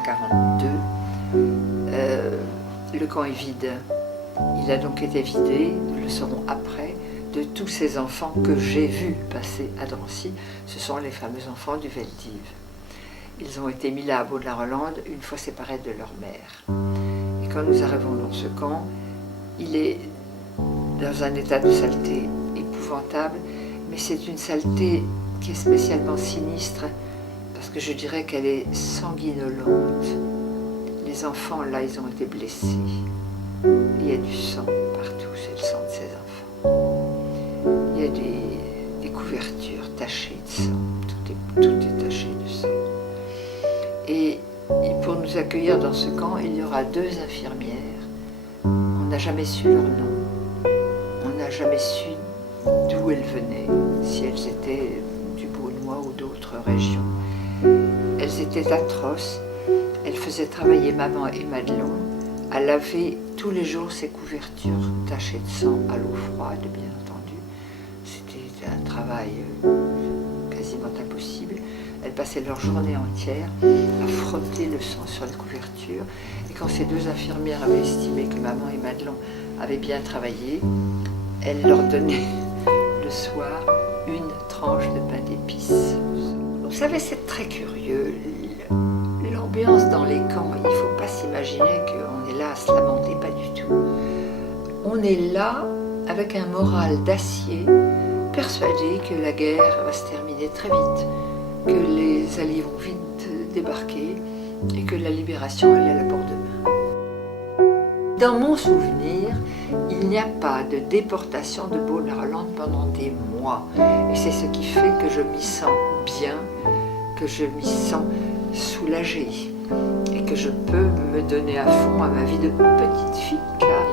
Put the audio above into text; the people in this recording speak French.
1942, le camp est vide. Il a donc été vidé, nous le saurons après, de tous ces enfants que j'ai vus passer à Drancy. Ce sont les fameux enfants du Veldiv. Ils ont été mis là à Baudelaire-Rolande une fois séparés de leur mère. Et quand nous arrivons dans ce camp, il est dans un état de saleté épouvantable, mais c'est une saleté qui est spécialement sinistre, parce que je dirais qu'elle est sanguinolente. Les enfants, là, ils ont été blessés. Il y a du sang partout, c'est le sang de ces enfants. Il y a des couvertures tachées de sang, tout est taché de sang. Et pour nous accueillir dans ce camp, il y aura 2 infirmières. On n'a jamais su leur nom. On n'a jamais su d'où elles venaient, si elles étaient du Beaunois ou d'autres régions. Elles étaient atroces. Elles faisaient travailler maman et Madelon à laver tous les jours ces couvertures tachées de sang à l'eau froide, bien entendu. C'était un travail quasiment impossible. Elles passaient leur journée entière à frotter le sang sur les couvertures. Et quand ces 2 infirmières avaient estimé que maman et Madelon avaient bien travaillé, elles leur donnaient le soir une tranche de pain d'épices. Vous savez, c'est très curieux. L'ambiance dans les camps, il ne faut pas s'imaginer qu'on est là à se lamenter, pas du tout. On est là avec un moral d'acier, persuadé que la guerre va se terminer très vite, que les Alliés vont vite débarquer et que la libération elle est à la porte de main. Dans mon souvenir, il n'y a pas de déportation de Baudelaire-Rolande pendant des mois. Et c'est ce qui fait que je m'y sens bien, que je m'y sens soulagée et que je peux me donner à fond à ma vie de petite fille, car